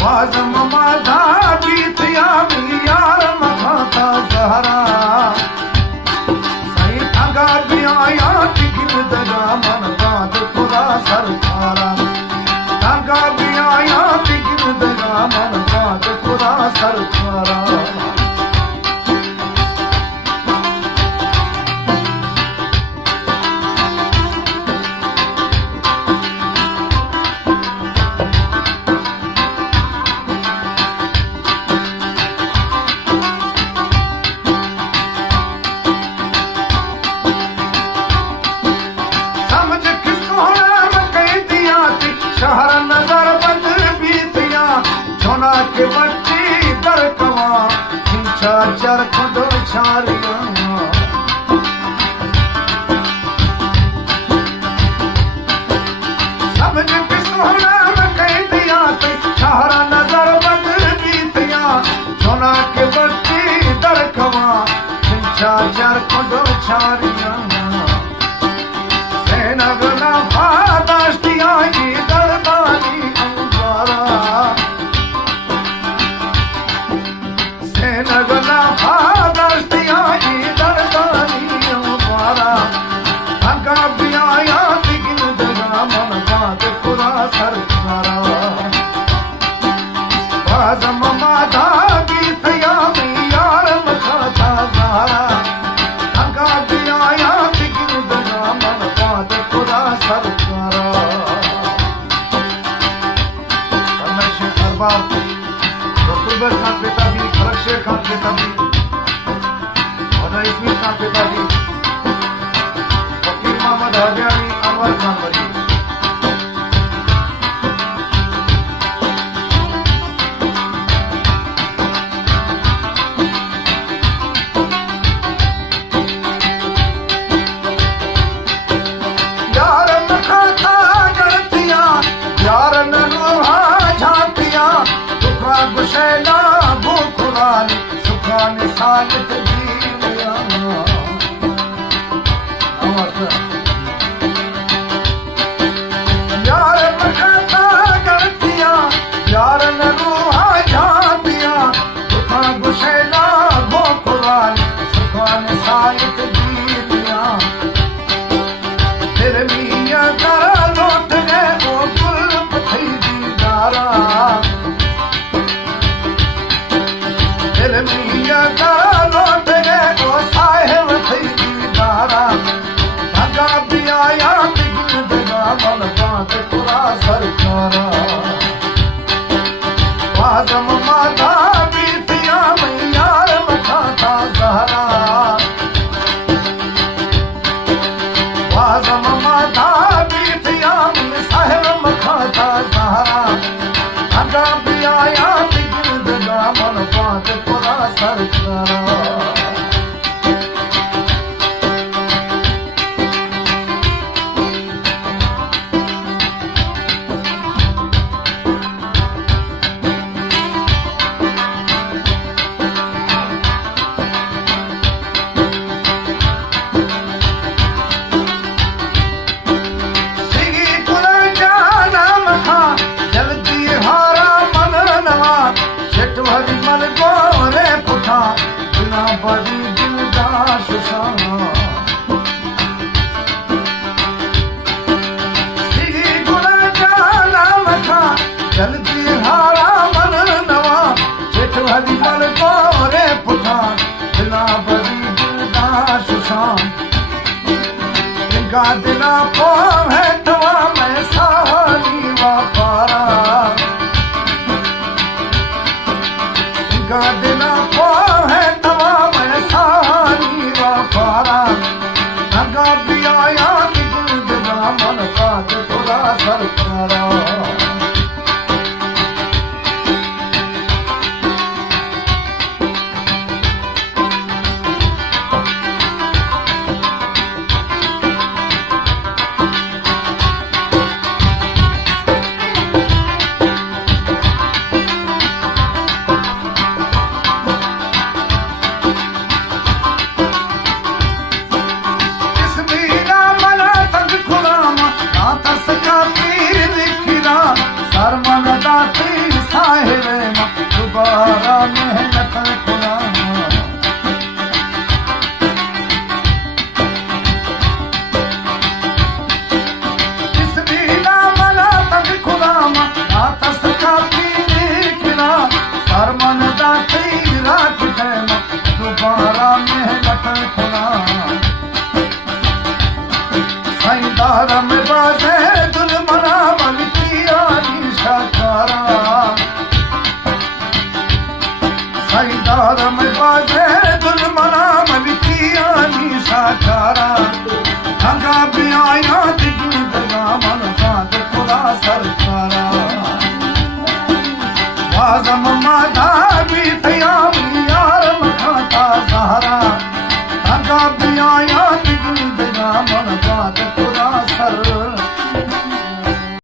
वाजम माधा बीतिया यार मखाता सहारा सही ठगा भी आया टिकिन दगा मन बात खुदा सरकारा ठगा भी आया टिकिन दगा मन बात खुदा सरकारा शहर नजर बंद बीतिया छोना के बच्ची दर कवा खिंचा चर खुदो छारिया समझ के सोना में कह दिया शहर नजर बंद बीतिया छोना के बच्ची दर कवा खिंचा चर खुदो छारिया सेनगना फादास्तिया नगना फादस्तिया की दरदानियों द्वारा ठगा भी आया तिगिन दगा मन बात खुदा सरकारा वाजम माधा बीतिया यार मखाता सहारा ठगा भी आया तिगिन दगा मन बात खुदा सरकारा परमेश्वर अरबाब रसूल खान पिता भी शेर खान पिता भी और इसमें खान पिता भी फकीर मोहम्मद हजारी अनवर खान बनी यार खाता गलतियां यार नूहा झांकिया दुखा गुशैला सुखाने सालित जीवया यार मखाता गलतियां यार नूहा झांकिया दुखा गुशैला गोखुरान सुखाने सालित जीवया फिर मिया करा लौट गए वो गुल पथई दीदारा मिया का लौट गए वो साहेब थई दीदारा ठगा भी आया तिगिन दगा मन बात खुदा सरकारा वाजम माधा बीतिया यार मखाता सहारा वाजम माधा बीतिया साहेब मखाता सहारा ठगा भी आया तिगिन दगा मन बात सरकारा बड़ी दिलदार सुशाना सिगी गुना जाना मखा जल्दी हारा मन नवा चिठ भरी मन गोरे पुठा दिला बड़ी दिलदार सुशान इनका दिला को है तवा मैं साली वापारा इनका दिला को है ठगा भी आया तिगिन दगा मन बात खुदा सरकारा माहिर दोबारा मेहनत खुदा इस दीना मना तक खुदा आतस का पीने किला सरमन दाती रात दोबारा मेहनत खुदा साईदार में बाजे दुल मना बल किया निशाकारा साईदार में बाजे दुल मना बल किया निशाकारा हंगा भी आया दिगू दगा मन कांद खुदा सरकारा बाजम माद